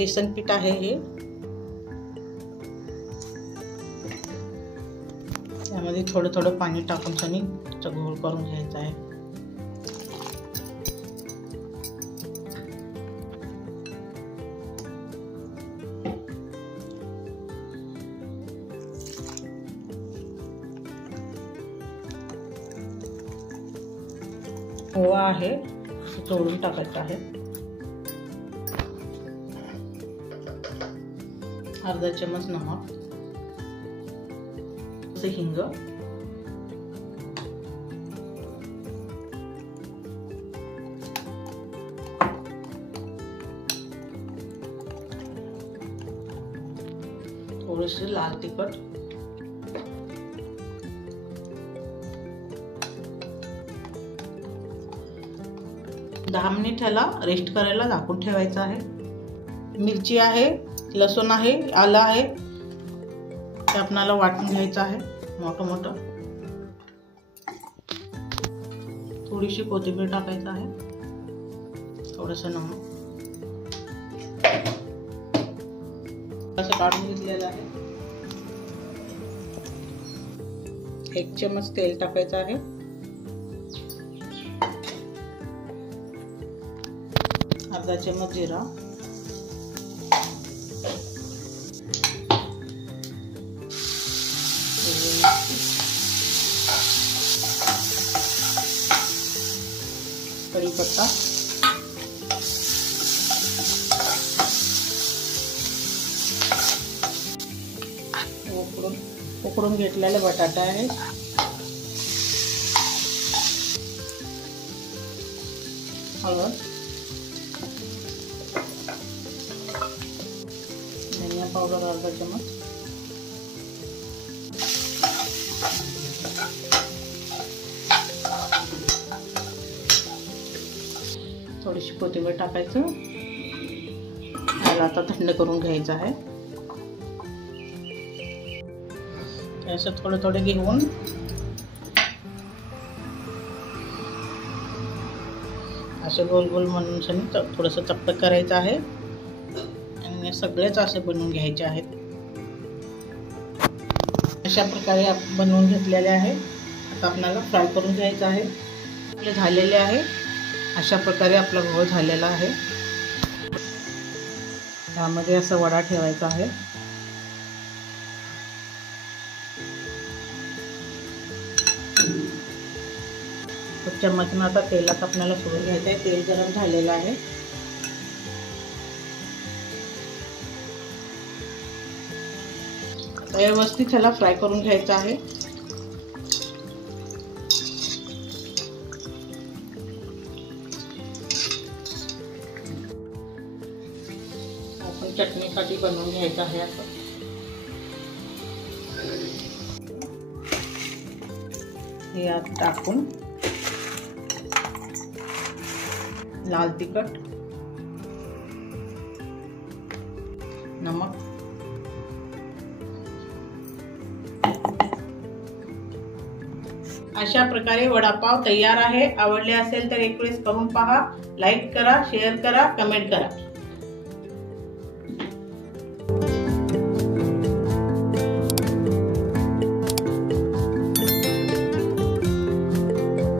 बेसन पीठ आहे हे, त्यामध्ये थोडं थोडं पाणी टाकून सनी गोळ करून घ्यायचं आहे। ओवा आहे तोडून टाकायचा आहे, अर्धा चम्मच नमक, हिंग, थोडीशी लाल तिखट, दहा मिनिट ह्याला रेस्ट करायला झाकून ठेवायचं आहे। मिरची आहे, लसूण आहे, आलं आहे, ते आपल्याला वाटून घ्यायचं आहे मोठं मोठं। थोडीशी कोथिंबीर टाकायचं आहे, थोडंसं नमक असं काढून घेतलेलं आहे। 1 चम्मच तेल टाकायचं आहे, अर्धा चम्मच जिरा, कढीपत्ता, उकडून घेतलेला बटाटा आहे, हळद, धनिया पावडर अर्धा चम्मच, थोडीशी कोथिंबीर टाकायचं, याला आता थंड करून घ्यायचं आहे। असं थोडं थोडं घेऊन असं गोल गोल म्हणून थोडंसं चपट करायचं आहे आणि सगळेच असे बनवून घ्यायचे आहेत। अशा प्रकारे बनवून घेतलेले आहे। आता आपल्याला फ्राय करून घ्यायचं आहे। आपले झालेले आहे, अशा प्रकारे आपला गोळ झालेला आहे। त्यामध्ये असं वडा ठेवायचा आहे, चम्मचनं आता तेलात आपल्याला सोडून घ्यायचं आहे। तेल गरम झालेलं आहे, व्यवस्थित ह्याला फ्राय करून घ्यायचं आहे। आपण चटणीसाठी बनवून घ्यायचं आहे। असं हे यात टाकून लाल तिखट, नमक, अशा प्रकारे वडापाव तयार आहे। आवडले असेल तर एक वेळेस करून पहा, लाईक करा, शेअर करा, कमेंट करा।